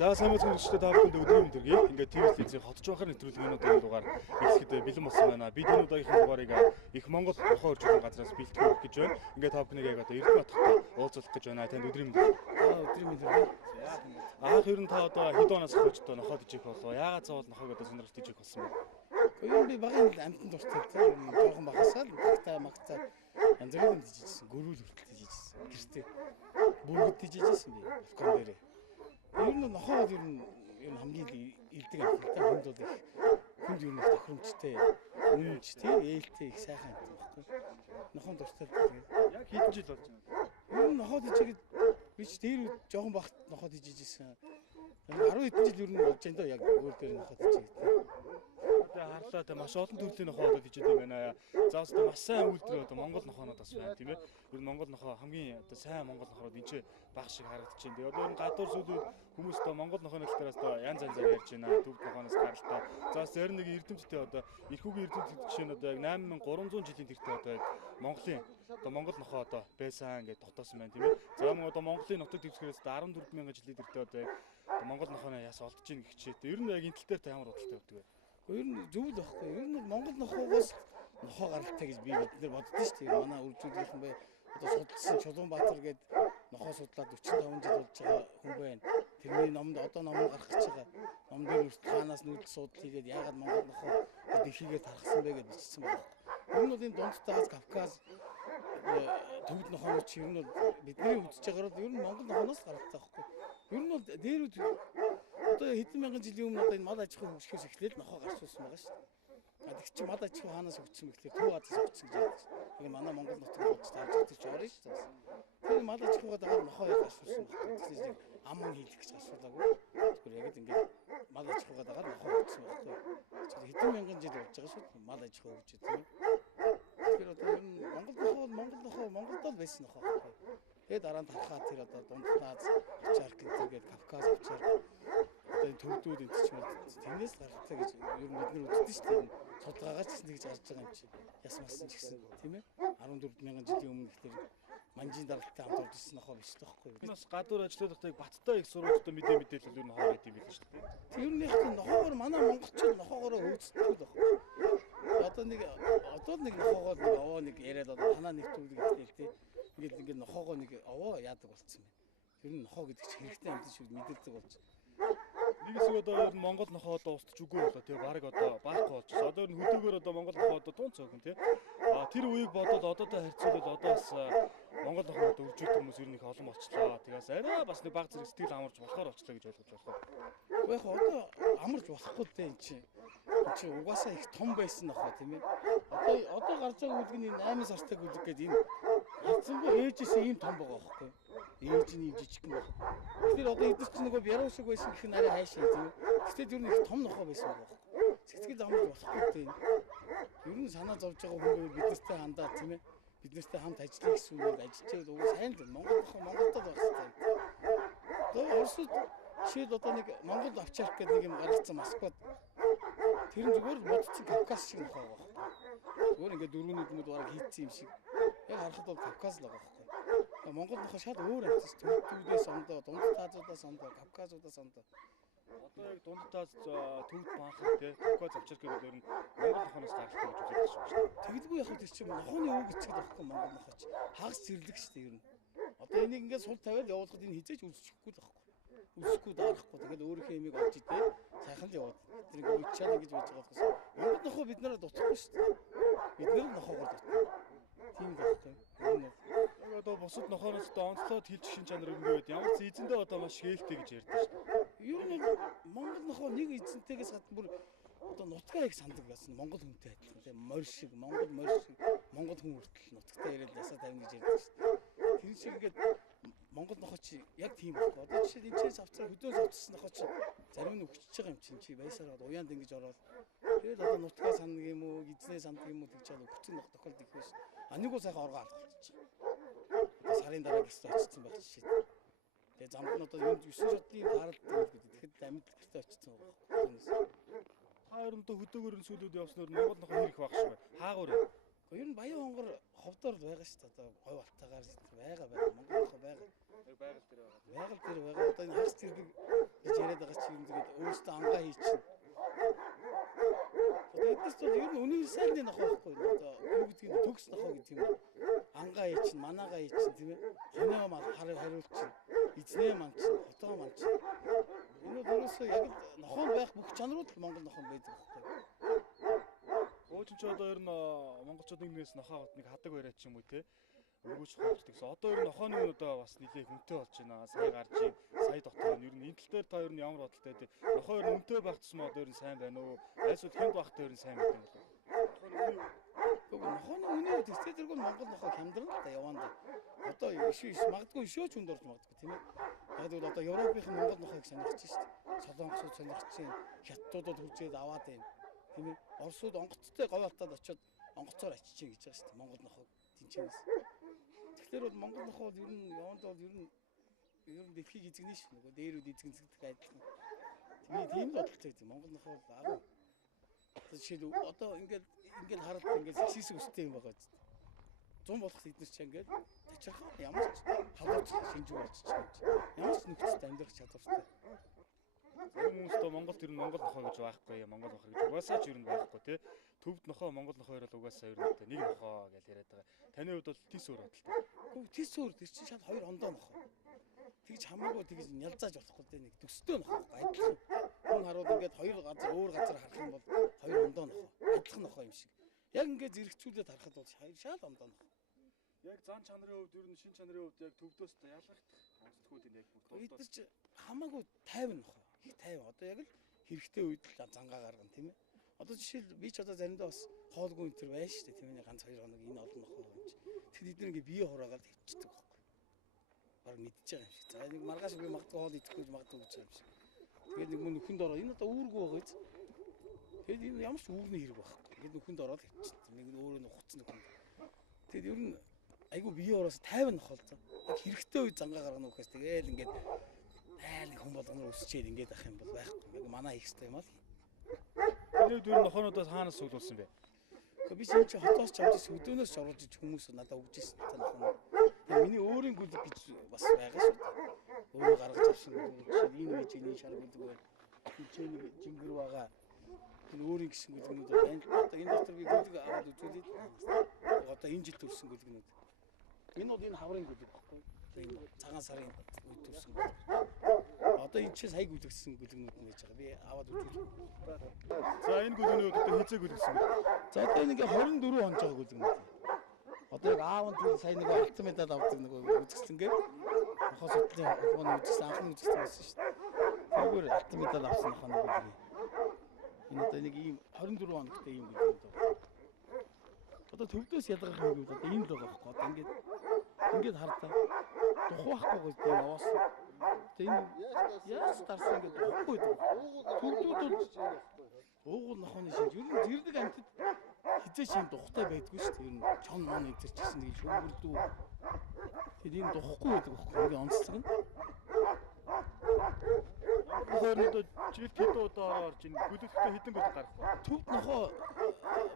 За сайн мэцэн өчтөд та бүхэнд өдрийн мэндэргий. Ингээд TVS-ийн хотч байхаар нэвтрүүлгийн дугаар эхлэхэд бэлэн болсон байна. Би энэ удаагийн дугаарыг их Монгол нохоо орчуулгын газраас бэлтгэх гэж байна. Ингээд та бүхнийг яг одоо Эрдэнэ хотод уулзах гэж байна. Танд өдрийн мэндэргий. Өдрийн мэндэргий. Аах ер нь та одоо хэд оноос хойш одоо нохоод ижих болов? Яагаад заавал нохоог одоо сонирхолтой ижих болсон бэ? Ер нь би багын амтан дуртай тийм жоохон багасаа магтаа янз бүрийн дижижсэн, гөрүүл хүртэл дижижсэн. Гэртээ бүргэд дижижсэн би балкон дээрээ. Ер нь нохоод ер нь хамгийн илдэг амттай хүнд бол их хүнд ер нь тохиромжтой, үнэмжтэй, ээлтэй их сайхан амт байхгүй. Нохон дуртай тийм. Яг хэдэн жил болж байна? Ер нь нохоод ижихэд би ч дээр жоохон багт нохоод ижижсэн. 10 хэдэн жил ер нь болж байна доо яг өөр дээр нохоод ижихэд. Харлаа тэ маш олон төрлийн нохоодод ижиж байна. За бас маш сайн үйлдвэр одоо Монгол нохоонод бас байна тийм ээ. Ер нь Монгол нохоо хамгийн одоо сайн Монгол нохоод энэ ч баг шиг харагдаж байна. Тэгээ одоо энэ гадуур сүлүүд хүмүүс одоо Монгол нохооны талаас одоо янз янзаар ярьж байна. Төв нохооноос гаралтай. За бас зарим нэг эрдэмтдтэй одоо эрхүүгийн эрдэмтд жишээ нь одоо яг 8300 жилийн тэртээ одоо яг Монголын одоо Монгол нохоо одоо байсан гэж тогтоосон байна тийм ээ. За мөн одоо Монголын нутаг дэвсгэрээс 14000 жилийн тэртээ одоо яг Монгол нохооны яс олдож ийн гихчээ. Ер нь яг энэ тал дээр ямар бодолтой байдаг вэ? Ер нь зөв л байхгүй. Ер нь Монгол нохоогоос нохоо гаралтай гэж бид нар боддоо шүү дээ. Манай үржүүлгийнхэн бай одоо судалсан Чулуунбаатар гээд нохоо судлаад 45 жил болж байгаа хүн байна. Тэрний номд одоо ном гарах гэж байгаа. Ном дээр үрт хаанаас нүүдэл судал хийгээд яагаад Монгол нохоо дэхийгээр тархсан бэ гэж бичсэн байна. Ер нь бол энэ Дундтаас Кавказ төвд нохоонууд чи ер нь бидний үзэж байгаагаар ер нь Монгол нохооноос гаралтай байхгүй. Ер нь бол дээрүүд одоо хэдэн мянган жилийн өмнө одоо энэ мал аж ахуйн хөгжихөөс эхлээд нохоо гарчулсан байгаа шүү дээ. Тэг чи мал аж ахуй хаанаас хөгжсөн бэ гэхээр Төв Азиас хөгжсөн гэж ярьдаг. Тэгээ манай Монгол нутаг болж таарч идэж орно шүү дээ. Тэр мал аж ахуйгаа дагаад нохоо гарчулсан байна. Тэгэхээр аман хийх гэж гарчуулаагүй. Тэгэхээр яг ингээд мал аж ахуйгаа дагаад нохоо хөгжсөн байна. Хэдэн мянган жил болж байгаа шүү дээ. Мал аж ахуй хөгжиж тийм. Тэгэхээр одоо энэ Монголд л байсан нохоо. Тэгээ дараа нь тархаа тэр одоо Дундтаас авчаар гэдэг Кавказ авчаар одоо төвдүүд энэ ч юм уу тэрнээс гаралтай гэж ер нь бид нар үздэг шүү дээ. Судалгаагаар ч гэсэн тэгж гарч байгаа юм чи. Яс масан ч гэсэн тийм ээ. 14000 жилийн өмнө гэхэлэр манжийн даралтай хамт орж ирсэн нохоо биш тоххой. Бас гадуур ажиллахдаа баттай их сурвалжтай мэдээлэл ер нь хоор идэв билээ шүү дээ. Тэр ер нь яг нохоогоор манай монголчууд нохоогоор хөөцдөг л байна. Одоо нэг нохоогоор нэг овоо нэг яриад одоо танаа нэг төвлөг ихтэй тийм. Ингээд нохоогоо нэг овоо яадаг болцсон байна. Тэр нь нохоо гэдэг чинь хэрэгтэй юм шиг мэдэрдэг болж. Нэг хэсэг одоо ер нь Монгол нохоо одоо устж үгүй болоо тий баг одоо баахгүй болчихсон. Одоо ер нь хөдөөгөр одоо Монгол нохоо одоо тун цөөхөн тий. Тэр үеийг бодоод одоотой харьцуулбал одоо бас Монгол нохоод өржүүлдэг хүмүүс ер нь их олон болчихлоо. Тэгээс арай бас нэг баг зэрэг сэтгэл амарч болохоор болчлоо гэж ойлгож байна. Уу яг одоо амарч болохгүй дээ эн чинь. Энд чинь угаасаа их том байсан нохоо тийм ээ. Одоо гарч байгаа үлгэн энэ 8 сартай үлэг гэдэг энэ хацсангүй ээжээс ийм том байгаа байхгүй. Ээж нь ийм жижигхэн байна. Тэгэхээр одоо эдгээр чинь нөгөө яруу шиг байсан гэх нь арай хайшаа тийм ээ. Гэтэл ер нь их том нохоо байсан байгаа байхгүй. Сэтгэл амарч болохгүй дээ. Ер нь санаа зовж байгаа хүмүүс бид нартай хандаа тийм ээ. Бид нартай хамт ажиллах гэсэн үг ажиллаж байгаа уус сайн л Монгол нохоо Монголд байх хэрэгтэй. Одоо Оросд жишээд одоо нэг Монгол авчирах гэдэг нэг юм гаргацсан Москвад тэр нь зүгээр бодцсон Кавказ шиг нохоо байгаа байхгүй. Зүгээр ингээд дөрвөнүүд мөд бараг хийцсэн юм шиг. Яг харахад бол Кавказ л байгаа байхгүй. Монгол нохоо шал өөр амтс төвдөөс ондоо, Дундтаазуудаас ондоо, Кавказуудаас ондоо. Одоо яг Дундтаас төвд баахад тий Кавказ авчирх гэдэг ер нь Монгол нохооноос гаралтай гэж үзэж байна шүү дээ. Тэгэлгүй яг тэр чинь нохооны үг эцэг байхгүй Монгол нохооч. Хагас зэрлэг шүү дээ ер нь. Одоо энийг ингээд сул тавиад явуулахад энэ хизээч үзчихгүй л байхгүй. Үсэхгүй дарахгүй тэгээд өөрийнхөө имийг олж идээ сайхан л яваад. Тэр ингээд уучаад ингэж байж байгаа болохос Монгол нохоо бид нараа дутхгүй шүү дээ. Бид нар нохоогоор дутдаг. Тийм л байхгүй. Одоо бусад нохооноос одоо онцлоод хэлж шин чанар ингээд ямар ч эзэндээ одоо маш хээлтэй гэж ярьдаг шүү дээ. Ер нь Монгол нохоо нэг эзэнтэйгээс гадна бүр одоо нутгаа их сандаг байсан Монгол хүнтэй адилхан тийм морь шиг Монгол хүн хүртэл нутагтаа яриад ясаа тавина гэж ярьдаг шүү дээ. Тэр шиг ингээд Монгол нохоо чи яг тийм байхгүй. Одоо жишээ нь энэчээс авцраа хөдөөс авчихсан нохоо чи зарим нь өчөж байгаа юм чи байсараад уяанд ингэж ороод тэгэл одоо нутгаа сандаг юм уу эзнээ сандаг юм уу гэж чад өчсөн нох тохиолдол их байсан. Нэг уу сайхан оргоо алдчихчих. Одоо сарын дараа гистэй очсон байх жишээ. Тэгээ замд нь одоо 9 шотлын тааралд гэдэг. Тэгэхэд амьд гистэй очсон байгаа. Харамдаа хөдөөгөр нь сүлүүд явснаар Монгол нохоо хэрэг баг шүү. Хаагур. Ер нь Баян хонгор ховдоор л байгаа шүү дээ. Одоо гой балтаагаар байгаа Монгол нохоо байгаа. Байгаль дээр байгаа. Байгаль дээр байгаа. Одоо энэ хагас тэрэг гэж яриад байгаа чи юм тэгээд өөрөөсөө ангаа хийчихнэ. Одоо эднээс бол ер нь универсальны нохоо байхгүй. Одоо юу гэдгийг төгс нохоо гэдэг юм. Ангаа хийчихнэ, манаага хийчихнэ тийм ээ. Хоноо мал хариулчихна. Эзнээ ман чинь, хотоо ман чинь. Энэ бол өөрөөсөө яг л нохоо байх бүх чанарууд л Монгол нохоо байдаг байхгүй. Өөч ч одоо ер нь монголчууд нэгнээс нохоо нэг хадаг бариад ч юм уу те. Өргөж хавчдаг гэсэн. Одоо ер нь нохооны үн одоо бас нэлээ хүнтэй болж байна. Сая гарч ийн, сая дотор нь ер нь энэ тал дээр та ер нь ямар бодолтой те. Нохоо ер нь үнэтэй байх тусмаа одоо ер нь сайн байна уу? Айлсууд хямд байхтай ер нь сайн байна уу? Нохооны үнэ төстэй зэрэг нь Монгол нохоо хямдран л да яваанда. Одоо иш магадгүй ишөөч хүнд орж магадгүй тийм ээ. Яг л одоо Европынхан Монгол нохоог сонирхож шít. Солонгосууд сонирхож чинь, хятадуудад хурцээд аваад байна. Тийм ээ. Оросууд онгоцтой говьалтаад очиод онгоцоор ачиж гэж байгаа шít. Монгол нохоог тэнчээс. Тэгэхээр бол Монгол нохоо бол ер нь яваанд бол ер нь дэлхийг эзэгнэ ш. Нөгөө дээрүүд эзэгнэцгдэх адилхан. Тийм л бодолтой гэдэг. Монгол нохоо бол агуу. Жишээл одоо ингээд хараад ингээд сексис өстэй юм байгаа зү. 100 болох эднэр ч ингээд тачирхаа ямар ч халууч шинжүү болчих гэж. Ямар ч нөхцөлд амьдрах чадвартай. Зарим хүмүүстээ Монголд ер нь Монгол нохоо гэж байхгүй, Монгол нохоо гэж угаасаа ч ер нь байхгүй тий. Төвд нохоо Монгол нохоо ярил угаасаа ер нь нэг нохоо гэж яриад байгаа. Таны хувьд бол тис өөр бодолтой. Хөө тис өөр тэр чинь шал хоёр ондоо нохоо. Тэгж хамаагүй тэгж нялзааж болохгүй дээ нэг төстэй нохоо адилхан. Хүн харууд ингээд хоёр газар өөр газар харах юм бол хоёр ондоо нохоо. Адилхан нохоо юм шиг. Яг ингээд зэрэгцүүлээд харахад бол шал ондоо нохоо. Яг зан чанарын хувьд ер нь шин чанарын хувьд яг төвдөөс ялгагдах онцлогуд энэ яг бүгд бид нар ч хамаагүй 50 нохоо. Их 50. Одоо яг л хэрэгтэй үед л зангаа гаргана тийм ээ. Одоо жишээл би ч одоо заримдаа бас хоолгүй энэ төр байна шүү дээ тийм ээ. Ганц 2 хоног энэ олон нохоо юм чи. Тэгэхээр бид нар ингээ бие хураагаад хөвчдөг байхгүй. Бараг мэдчихэж байгаа юм шиг. За нэг маргааш би магадгүй хоол идэхгүй магадгүй гэж юм шиг. Тэгээд нэг нөхөнд ороо энэ одоо үүргүй байгаа биз. Тэгээд энэ ямар ч үүрний хэрэг байхгүй. Ингээд нөхөнд ороод хөвчдөг. Нэг нь өөрөө нухацсан нөхөнд. Тэгээд ер нь айгу бие ороос 50 нохолцоо. Яг хэрэгтэй үед зангаа гаргана уу гэхээс тэгээл ингээд нэг хүн болгоноор өсчээд ингээд ах юм бол байхгүй. Яг манай их хэвээр юм аа. Тэрүүд ер нь нохоонуудаас хаанаас суулуулсан бэ? Гэхдээ би чинь хотоос ч авч өдөөнөөс ч оруулж ич хүмүүс надад өгч ирсэн та нохоо. Тэгээ миний өөрийн гүлэг гэж бас байгаа шүү дээ. Өөрөө гаргаж авсан гүлэг. Энэ үеж энэ шар гүлэг байна. Хичээний жингэр байгаа. Энэ өөрийн гисэн гүлгнүүд байна. Одоо энэ дотор би гүлэг аваад үзүүлээд одоо энэ жил төрсэн гүлгнүүд. Энэ бол энэ хаврын гүлэг баггүй. Энэ цагаан сарын үед төрсэн гүлэг. Одоо энэ чинь сая гүлэгсэн гүлгнүүд нь гэж байгаа. Би аваад үзүүлээ. За энэ гүлгнүүд одоо хизээ гүлэгсэн бэ? За одоо нэг 24 онж байгаа гүлгнүүд. Одоо яг аав нь сая нэг алтан медаль авдаг нэг үзэсгэлэнгээр нохоо судлалын холбооны үзэсгэлэн анхны үзэсгэлэн байсан шүү дээ. Тэгвэр алтан медаль авсан нохоо нэг гүлэг. Энэ одоо нэг ийм 24 оногтой ийм гүлгнүүд байна. Одоо төвдөөс ялгах юм бол одоо ийм л байгаа байхгүй. Одоо ингээд хардаа духахгүй гэж тийм аваас. Тэгээ энэ яаж дарсан ингээд духахгүй дээ. Төвдүүд бол уугуул нохооны шинж ер нь зэрдэг амьтад хизээч юм духтай байдгүй шүү дээ. Ер нь чон мон энэ төр чигсэн нэг шүүмэрлүү. Тэгээд энэ духахгүй байдаг байхгүй. Ингээд онцлог нь. Өөрөөр жилд хэдэн удаа орж ин гүлэгтэй хэдэн гүлэг гарах вэ? Төвд нохоо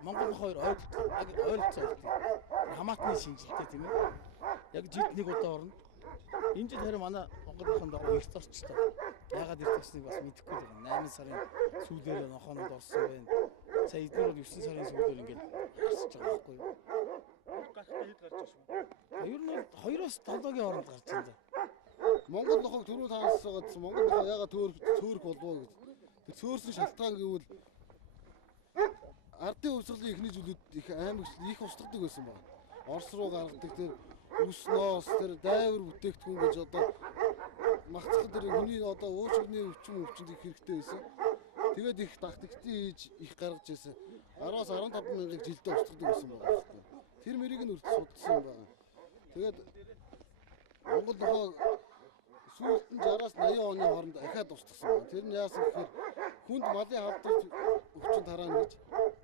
Монгол нохоо ойролцоо болдог. Хамаатны шинжилтэй тийм ээ. Яг жилд нэг удаа орно. Энэ жил харин манай Монгол нохоонд дагуу их зорчтой. Яагаад ирэх гэснэг бас мэдэхгүй л байна. 8 сарын сүүлээр нохоонод орсон байна. Сая эдгээр бол 9 сарын сүүлээр ингээд гарч байгаа байхгүй юу? Гарахтаа хэд гарч ирсэн бэ? Ер нь бол 2-оос 7-гийн хооронд гарч байна. Монгол нохог түрүү таанаас байгаадсан Монгол нохоо ягаад төөрөх болов гэж. Тэр цөөрсөн шалтгаан гэвэл ардын хувьсгалын эхний зүйлүүд их аймагчлал их устгадаг байсан байна. Орос руу гаргадаг тэр үс ноос тэр дайвар бүтээгдэхүүн гэж одоо махцхан тэр хүний одоо уушгины өвчин их хэрэгтэй байсан. Тэгээд их тактикти хийж их гаргаж ирсэн. 10-аас 15 мянган жилдээ устгадаг байсан байна шүү дээ. Тэр мэрийг нь үрд судалсан байна. Тэгээд Монгол нохоо сүүлд нь 60-аас 80 оны хооронд ахаад устгасан байна. Тэр нь яасан гэхээр хүнд малын халдварт өвчин тараана гэж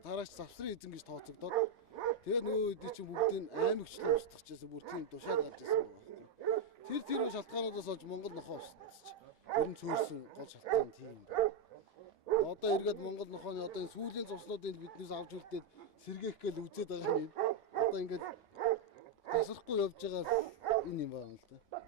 тараач завсрын эзэн гэж тооцогдоод тэгээд нөгөө үедээ чинь бүгдийг аймагчлан устгахжсэн бүр тийм тушаад гарч ирсэн байна. Тэр шалтгаануудаас олж Монгол нохоо устгаж ер нь цөөрсөн гол шалтгаан тийм юм байна. Одоо эргээд Монгол нохооны одоо энэ сүүлийн цуслуудыг биднээс авч үлдээд сэргээх гээл үзээд байгаа юм. Одоо ингээд тасрахгүй явж байгаа энэ юм байна л да.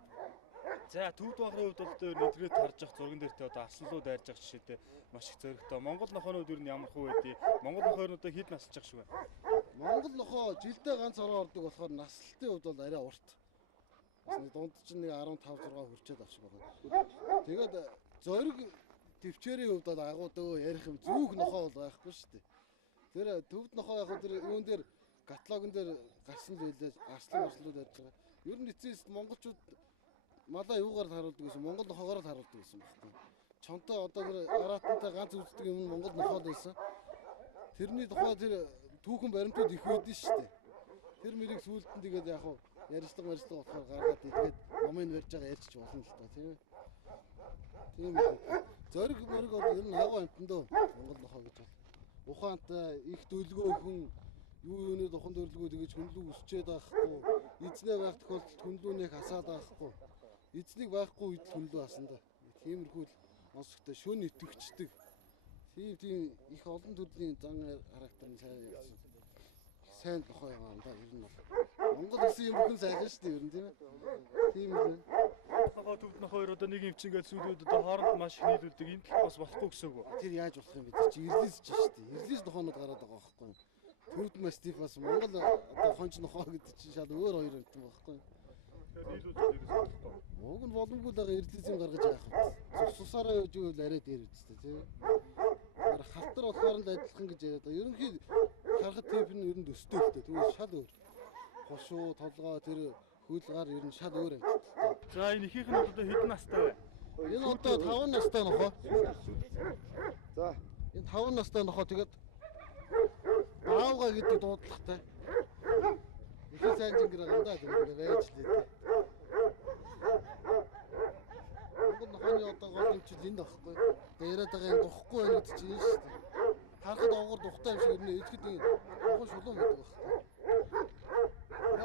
За төвд багрын хувьд бол одоо интернет харж явах зурган дээр те одоо авсан руу дайрж явах жишээтэй маш их зөрөгтэй. Монгол нохоонууд ер нь ямар хөө байдгийг Монгол нохоор одоо хэд насалж явах шиг байна. Монгол нохоо жилдээ ганц ороо ордог болохоор наслалтын хувьд бол арай урт. Бас нэг дунд чинь нэг 15 6 хүрчээд авах шиг байна. Тэгээд зориг төвчээрийн хувьд бол агуудаг ярих юм зүүх нохоо бол байхгүй шүү дээ. Тэр төвд нохоо яг тэр юун дээр каталогон дээр гарсан л байлээ арслууд ярьж байгаа. Ер нь эцээс монголчууд малаа юугаар л харуулдаг гэсэн монгол нохоогоор л харуулдаг гэсэн багтаа. Чонтой одоо тэр аратантай ганц үздэг юм монгол нохоо байсан. Тэрний тухай тэр түүхэн баримтууд их байдэн шүү дээ. Тэр мэрийг сүултэн тэгээд яг хуу ярьцлага болохоор гаргаад игээд номын барьж байгаа ярьчих болно л та тийм ээ. Тийм үү. Зориг мөрөг бол ер нь агуу амтан дөө монгол нохоо гэж бол. Ухаантай их дөлгөө хүн юуны духан дөрлгөө тэгэж хүнлүү өсчээд байхгүй. Эзнээ байх тохиолдолд хүнлүүнийг хасаад байхгүй. Эзнийг байхгүй үед хүнлүү хасан да. Тиймэрхүү л онцгтой шөн итгэвчдэг. Тийм их олон төрлийн зан характер нь сайн нохоо юм да ер нь бол. Монгол гэсэн юм бүхэн сайхан шүү дээ ер нь тийм ээ. Тийм үү. Нохоо төвд нохоо одоо нэг юм чинь ингээд сүүлүүд одоо хооронд маш их нийлүүлдэг энэ тал бас болохгүй гэсэн үг. Тэр яаж болох юм бэ? Чи ирлээс ч шүү дээ. Ирлээс нохоонод гараад байгаа байхгүй юу? Төвд мастиф бас Монгол одоо хонч нохоо гэдэг чинь шал өөр хоёр юм байхгүй юу? Тэгээд нийлүүлдэг гэсэн үг. Уг нь боломжгүй байгаа ирлээс юм гаргаж яах вэ? Цусаараа явж ивэл арай дээр үстэй тийм ээ. Халтар болохоор л адилхан гэж яриад байгаа. Ерөнхийд харахад тип нь ер нь өстэй л дээ. Тэгвэл шал өөр. Хошуу, толгой тэр хөлгаар ер нь шал өөр юм. За энэ ихийнх нь одоо хэдэн настай вэ? Энэ одоо 5 настай нохоо. За энэ 5 настай нохоо тэгээд баавга гэдэг дуудлагатай. Их сайн жингэр гандаа тэгээд байж лээ. Монгол нохооны одоо гол юм чинь энд багхгүй. Яриад байгаа юм духгүй байна гэдэг чинь шүү дээ. Харахад онгор духтай юм шиг өрнө эцгэд энэ нохоо шулуун байдаг багхгүй.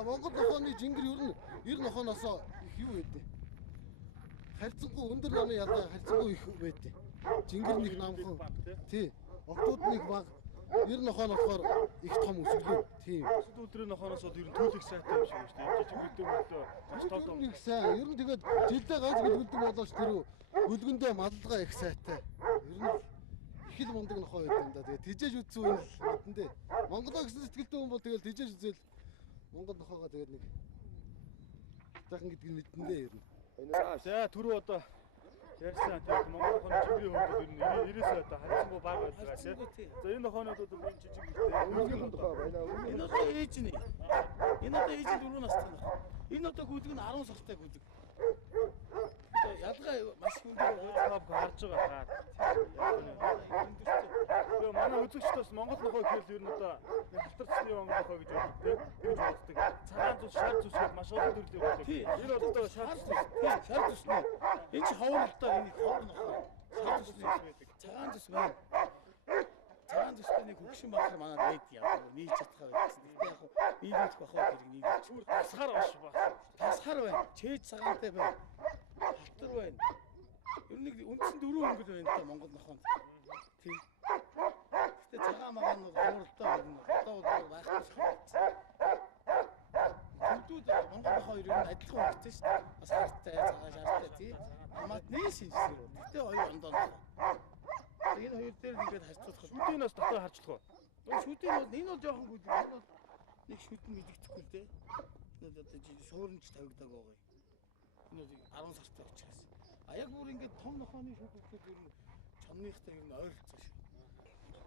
Монгол нохооны жингэр ер нь нохооноос их юу байдэ? Харьцангуй өндөр намын ялгаа харьцангуй их байдэ. Жингэр нэг намхан. Тий. Октод нэг баг. Ер нь нохоо болохоор их том өсөлгөө. Тийм. Өдрийн нохооноос бол ер нь төлөх сайтай юм шиг байна шүү дээ. Жижиг мэдээ мөлөө маш том их сайн. Ер нь тэгээд жилдээ ганц гөлгөлдөг болооч тэр гөлгөндөө маллага их сайтай. Ер нь их л мундаг нохоо байд юм да. Тэгээд тижээж үзсэн үйл мэдэндээ. Монголоо гэсэн сэтгэлтэй хүн бол тэгээд тижээж үзэл Монгол нохоогоо тэгээд нэг захын гэдэг нь мэдэндээ ер нь. За түрүү одоо ярьсан тэгээд Монгол нохооны жигрийн хувьд ер нь 90-ээс одоо харьцангуй бага байдаг тийм. За энэ нохоонууд одоо энэ жижиг мэдээ нохоо байна. Энэ одоо ээж нь. Энэ одоо ээж нь 4 настай нохоо. Энэ одоо гүлэг нь 10 сартай гүлэг. Ялгаа маш хүндрээ хав харж байгаа хаа. Тэгээ манай үзэгчдээс Монгол нохоо гэхэл ер нь одоо халтар цэсний Монгол нохоо гэж боддог тийм. Тэгж боддог. Цагаан зүс, шар зүс гэж маш олон төрлийн байдаг. Энэ бол одоо шар зүс. Тийм, шар зүсний. Энэ чи ховролтой энэ ховр нохоо. Шар зүсний байдаг. Цагаан зүс байна. Цагаан зүстэй нэг хөгшин бахар манад байд яг нийлж чадхаа байсан. Гэхдээ яг нийлүүлэх бахаа хэрэг нийлүүлж. Зүгээр тасгаар баш байна. Тасгаар байна. Чээж цагаантай байна. Халтар байна. Ер нь үндсэн 4 өнгөл байна та Монгол нохоонд. Тийм. Гэтэ цагаан магаан бол хуралтай байна. Одоо бол байхгүй шахагдсан. Төвдүүд Монгол нохоо ер нь адилхан өнгөтэй шүү дээ. Бас хартай, цагаан шартай тий. Хамаат нэг шинжлэх. Гэтэ хоёр ондоо. Энэ хоёр дээр ингээд харьцуулах. Шүтэнээс дотор харчлах уу? Шүтэн бол энэ бол жоохон гүйл. Энэ бол нэг шүтэн мэдэгдэхгүй л дээ. Энэ одоо шуурнч тавигдаг байгаа. Энэ 10 сартай учраас. А яг бүр ингээд том нохооны шүтүүд ер нь чонныхтай ер нь ойролцоо шүү.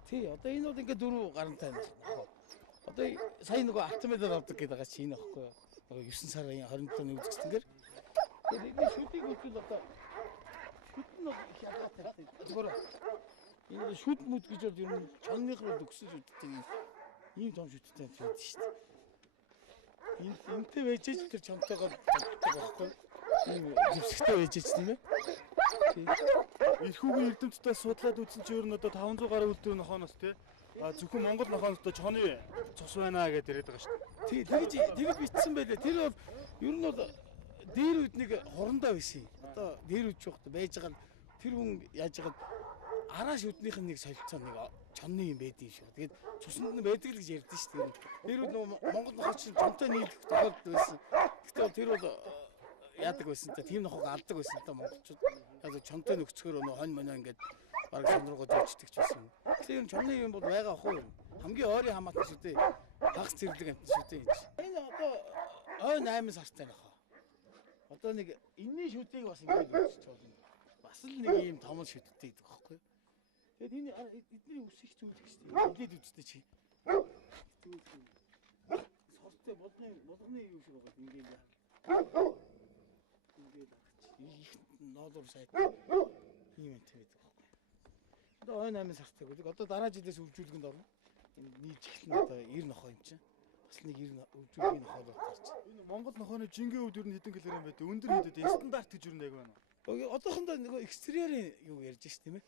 Тий, одоо энэ бол ингээд 4 гарантай нохоо. Одоо сая нөгөө автомедад авдаг гэдэг байгаа чи энэ аахгүй юу? Нөгөө 9 сарын 27-ны үзэсгэлэнгээр. Тэгээд энэ шүтийг үзвэл одоо шүтэн нь их ядаатай. Зүгээр энэ шүт мүд гэж бол ер нь чонных руу өгсөж үддэг ийм том шүттэй байдаг шүү дээ. Энтэй вэжж тэр чонтойгоо тавьдаг байхгүй юу? Ийм зэвсэгтэй вэжж тийм ээ. Эрхүүгийн эрдэмтдээ судлаад үзсэн чи ер нь одоо 500 гаруй үлдэх нохооноос тий зөвхөн Монгол нохооноос чоны цус байна гэдэг яриад байгаа шүү дээ. Тий, тэгж бичсэн байлээ. Тэр бол ер нь бол дээр үед нэг хорондоо байсан. Одоо дээр үед жоохтой байж байгаа тэр хүн яаж яагаад араа шүднийх нь нэг солилцоо нэг чонны юм байдгийн шүү. Тэгээд цуснд нь байдаг л гэж ярьдэн шүү дээ. Тэр үед Монгол нохоо чинь чонтой нийлэх тохиолдол байсан. Гэхдээ тэр бол яадаг байсан та тийм нохог алдаг байсан та монголчууд. Яг чонтой нөхцгөр нөө хонь монио ингээд баг сонрогоо зөөчдөг ч байсан. Тэгэхээр чонны юм бол байгаа ахгүй. Хамгийн ойрын хамаатан шүү дээ. Хагас зэрлэг амт шүү дээ. Энэ одоо ой 8 сартай нохоо. Одоо нэг энэний шүдийг бас ингээд үзчих болно. Бас л нэг ийм том шүдтэй гэдэг байхгүй. Тэгээд энэ эдний үсэх зүйлх шүү дээ. Хилээд үзтээ чи. Сортой болгоны юу шиг байгаа ингээд яа. Ингээд их ноолор сайд ийм юм тэгээд байхгүй. Одоо ой 8 сартай гэдэг. Одоо дараа жилээс үржүүлгэнд орно. Энэ нийт ихлэн одоо 90 нохоо юм чинь. Бас нэг 90 үржүүлгийн нохоо л гарч. Энэ Монгол нохооны жингээ үүд ер нь хэдэн килограмм байдаг? Өндөр хэдэд стандарт гэж юу нэг байна уу? Одоохондоо нөгөө экстерьерийн юу ярьж ш тийм ээ.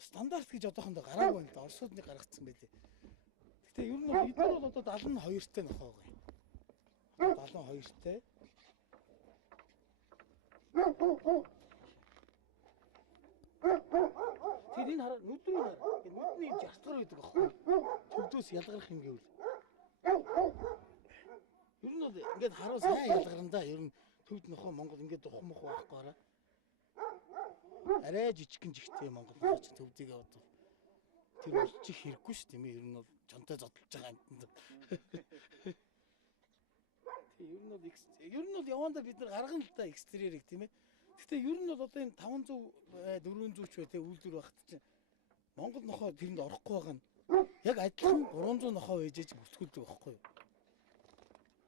Стандарт гэж одоохондоо гараагүй байна л да. Оросууд нэг гаргацсан байлээ. Гэтэ ер нь эдгээр бол одоо 72-тэй нохоо байгаа юм. 72-тэй. Тэр энэ хараа нүдрүү хараа. Нүдний юм жастгар байдаг аахгүй. Төвдөөс ялгарх юм гэвэл. Ер нь бол ингээд хараа сайн ялгарна. Ер нь төвд нохоо Монгол ингээд дух мох байхгүй хараа. Арай жижигхэн жигтэй Монгол нохоо ч төвдийг яваад. Тэр болчих хэрэггүй ш тийм ээ. Ер нь бол чонтой зодтолж байгаа амтнд. Ер нь бол явандаа бид нар гаргана л да экстерьерийг тийм ээ. Гэтэ ер нь бол одоо энэ 500 400 ч бай тэ үйлдвэр багт чинь Монгол нохоо тэрэнд орохгүй байгаа нь яг адилхан 300 нохоо ээжэж бүсгүүлдэг байхгүй юу.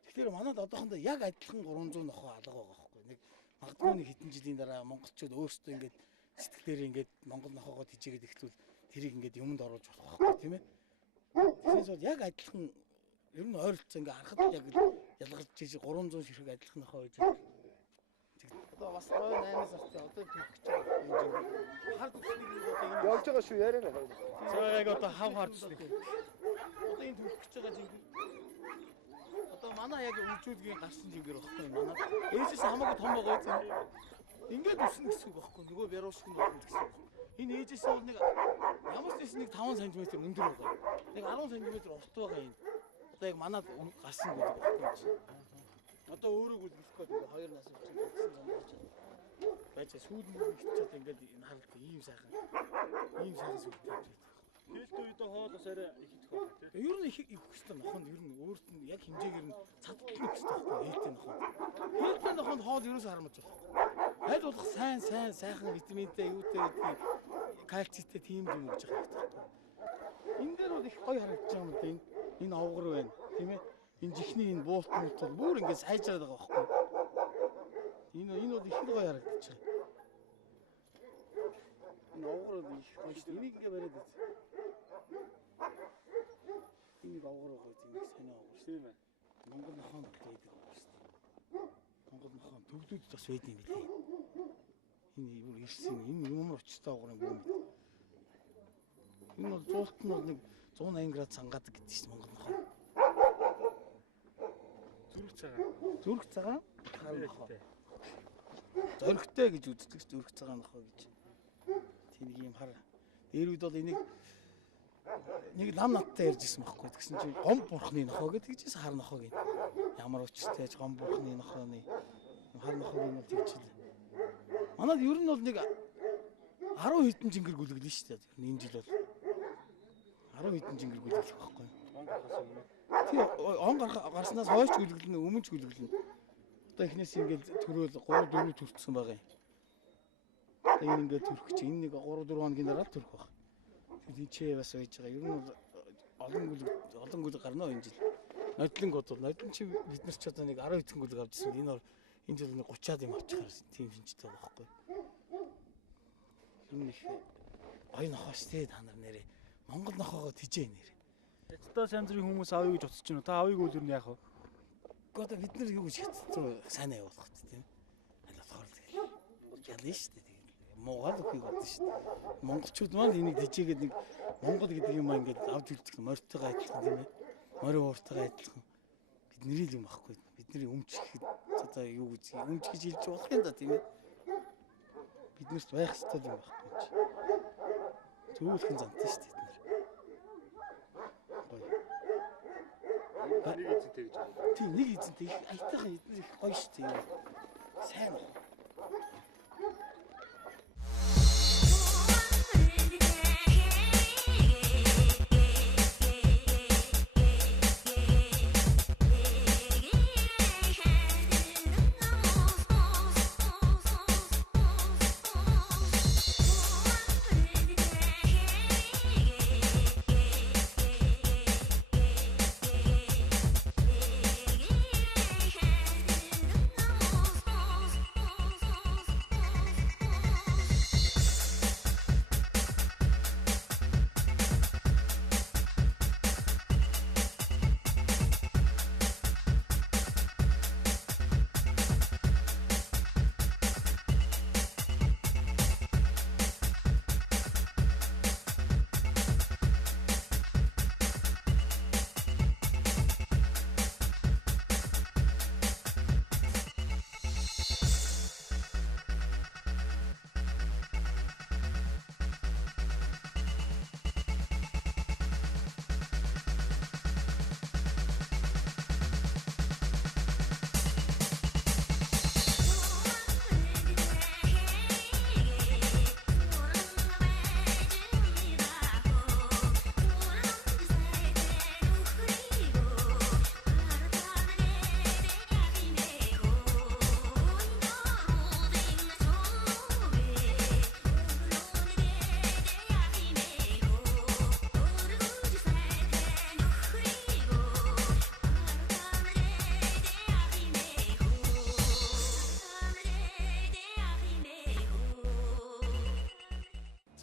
Тэгэхээр манайд одоохондоо яг адилхан 300 нохоо алга байгаа байхгүй юу. Нэг магадгүй нэг хэдэн жилийн дараа монголчууд өөрсдөө ингээд сэтгэлээр ингээд Монгол нохоогоо тижээгээд ихтвэл тэрийг ингээд юмд оруулж болох байхгүй тийм ээ. Тэгээс бол яг адилхан ер нь ойролцоо ингээд харахад яг ялгарч ийж 300 ширхэг адилхан нохоо ээж. Одоо бас 8 сартай одоо төлөх гэж байгаа. Хар төснийг одоо энэ Явж байгаа шүү яриа. За яг одоо хав хардсдаг. Одоо энэ төлөх гэж байгаа жингэр. Одоо манай яг үржүүлгийн гарсан жингэр багхгүй манай. Ээжээс хамаагүй том байгаа юм. Ингээд өснө гэсэн үг багхгүй. Нөгөө бяруушг нь болно гэсэн. Энэ ээжээс бол нэг ямар ч байсан нэг 5 см өндөр байгаа. Нэг 10 см урт байгаа юм. Одоо яг манад гарсан гэдэг багхгүй. Одоо өөрөө гүйлгэхгүй тэгээ хоёр нас болчихсон болсон зам болж байна. Байж сүүл нь ихчээд ингээд энэ харалт ийм сайхан сүлтэй байж байна. Хэлт үедээ хоол бас арай их идэх байх тийм. Ер нь их хөстэй нохонд ер нь өөрт нь яг хэмжээгээр нь цадтал нь хөстэй байхгүй хэлтэй нохонд. Хэлтэй нохонд хоол ерөөсөө харамж байгаа. Аль болох сайхан витаминтэй юутай гэдгийг кальцийтэй тийм юм өгж байгаа хэрэгтэй. Энэ дээр бол их гоё харагдаж байгаа юм да энэ овгор байна тийм ээ. Энэ жихний энэ буут бол бүр ингээд сайжраад байгаа байхгүй. Энэ бол их гоё харагдаж байгаа. Энэ овгор бол их гоё шүү. Энийг ингээд бариад үз. Энийг овгор гоё тийм их сонио овгор шүү. Тийм ээ. Монгол нохоон гэдэг овгор шүү. Монгол нохоон төвдүүд бас байдаг юм билээ. Энэ бүр ирсэн энэ юмр очтой овгор юм бүү. Энэ бол зуулт нь бол нэг 180 градус хангаадаг гэдэг чинь Монгол нохоо. Зүрх цагаан хаал нохоо. Зоригтой гэж үздэг зүрх цагаан нохоо гэж. Тийм нэг юм хар. Дээр үед бол энийг нэг нам надтай ярьжсэн байхгүй. Тэгсэн чинь гом бурхны нохоо гэдэг чинь хар нохоо гин. Ямар учиртай ч гом бурхны нохооны хар нохоо гин бол тэгчихлээ. Манайд ер нь бол нэг 10 хэдэн жингэр гүлгэлнэ шүү дээ. Энэ жил бол 10 хэдэн жингэр гүлгэлэх байхгүй. Тийм он гарснаас хойш гүлгэлнэ, өмнө ч гүлгэлнэ. Одоо эхнээс ингээд төрөөл 3 4 төрчихсөн байгаа юм. Одоо энэ ингээд төрөх чинь энэ нэг 3 4 хоногийн дараа төрөх баг. Тэгээд чи бас байж байгаа. Ер нь бол олон гүлэг гарна энэ жил. Нодлонгод бол нодлон чи бид нар ч одоо нэг 10 хэдэн гүлэг авчихсан. Энэ жил нэг 30-аад юм авчихаар тийм шинжтэй байгаа байхгүй. Энэ их гоё нохоос те та нар нэрээ Монгол нохоогоо тижээ нэрээ. Хятадаас янз бүрийн хүмүүс авъя гэж утсаж байна. Та авъяг үл юу яах вэ? Одоо бид нар юу гэж хятад руу сайнаа явуулах гэдэг тийм. Аль болохоор тэгэл ялна шүү дээ. Монгол үхийг бодсон шүү дээ. Монголчууд маань энийг тижээгээд нэг Монгол гэдэг юм ингээд авч үлдэх морьтойгоо адилхан тийм ээ. Морин ууртайгаа адилхан. Бидний л юм ахгүй. Бидний өмч гэхэд одоо юу гэж өмч гэж хэлж болох юм да тийм ээ. Биднэрт байх ёстой юм байхгүй чи. Зөвлөхөн зантай шүү дээ бид нар. нэг эзэнтэй гэж байна. Тийм нэг эзэнтэй их аятайхан эзэн их гоё шүү дээ. Сайн нохоо.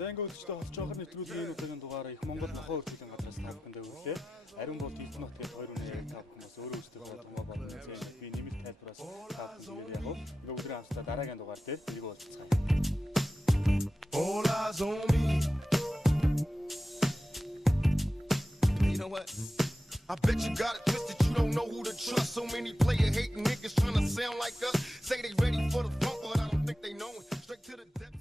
За ингээд өчтөө болж байгаа нэвтрүүлгийн өнөөдрийн дугаараа их Монгол нохоо үржүүлэн газраас та бүхэндээ хүргэлээ. Ариун болт Эрдэнэ хотын хоёр үнээр та бүхэн өөрөө өөрсдөө тодорхой болно. Би нэмэлт тайлбараас та бүхэнд яг энэ өдрийн хамтдаа дараагийн дугаар дээр тэрийг уулзцгаая. All eyes on me. You know what? I bet you got it twisted, you don't know who to trust. So many player hating niggas trying to sound like us. Say they ready for the funk, but I don't think they know it. Straight to the depths.